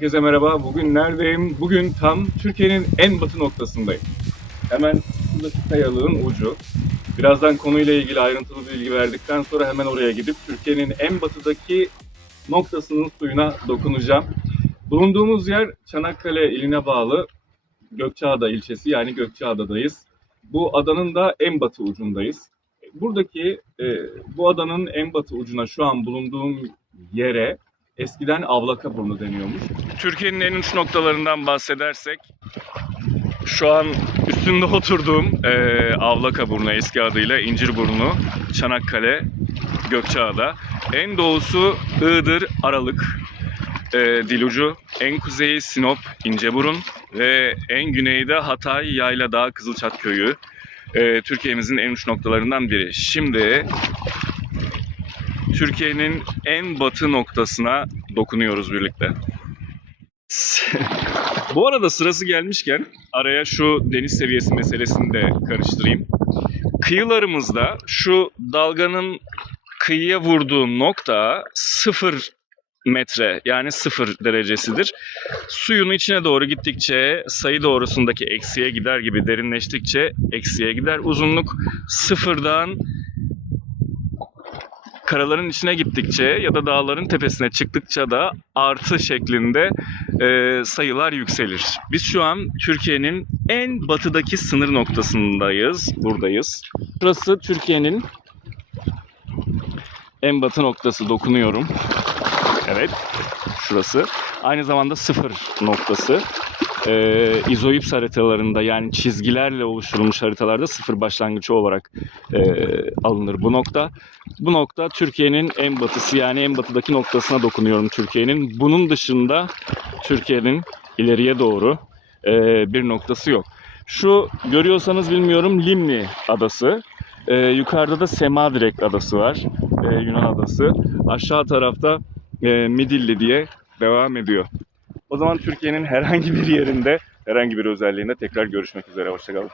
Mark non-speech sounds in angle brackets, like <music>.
Herkese merhaba. Bugün neredeyim? Bugün tam Türkiye'nin en batı noktasındayım. Hemen şuradaki kayalığın ucu. Birazdan konuyla ilgili ayrıntılı bilgi verdikten sonra hemen oraya gidip Türkiye'nin en batıdaki noktasının suyuna dokunacağım. Bulunduğumuz yer Çanakkale iline bağlı Gökçeada ilçesi yani Gökçeada'dayız. Bu adanın da en batı ucundayız. Buradaki e, bu adanın en batı ucuna şu an bulunduğum yere eskiden Avlakaburnu deniyormuş. Türkiye'nin en uç noktalarından bahsedersek şu an üstünde oturduğum e, Avlakaburnu eski adıyla İncirburnu, Çanakkale, Gökçeada. En doğusu Iğdır, Aralık, e, Dilucu. En kuzeyi Sinop, İnceburun ve en güneyde Hatay, Yayladağ, Kızılçat Köyü. E, Türkiye'mizin en uç noktalarından biri. Şimdi Türkiye'nin en batı noktasına dokunuyoruz birlikte. <laughs> Bu arada sırası gelmişken araya şu deniz seviyesi meselesini de karıştırayım. Kıyılarımızda şu dalganın kıyıya vurduğu nokta sıfır metre yani sıfır derecesidir. Suyun içine doğru gittikçe sayı doğrusundaki eksiye gider gibi derinleştikçe eksiye gider. Uzunluk sıfırdan karaların içine gittikçe ya da dağların tepesine çıktıkça da artı şeklinde e, sayılar yükselir. Biz şu an Türkiye'nin en batıdaki sınır noktasındayız, buradayız. Burası Türkiye'nin en batı noktası dokunuyorum. Evet, şurası. Aynı zamanda sıfır noktası. Ee, izoips haritalarında yani çizgilerle oluşturulmuş haritalarda sıfır başlangıcı olarak e, alınır bu nokta. Bu nokta Türkiye'nin en batısı yani en batıdaki noktasına dokunuyorum Türkiye'nin. Bunun dışında Türkiye'nin ileriye doğru e, bir noktası yok. Şu görüyorsanız bilmiyorum Limni adası. E, yukarıda da Semadirek adası var. E, Yunan adası. Aşağı tarafta e, Midilli diye devam ediyor. O zaman Türkiye'nin herhangi bir yerinde, herhangi bir özelliğinde tekrar görüşmek üzere. Hoşçakalın.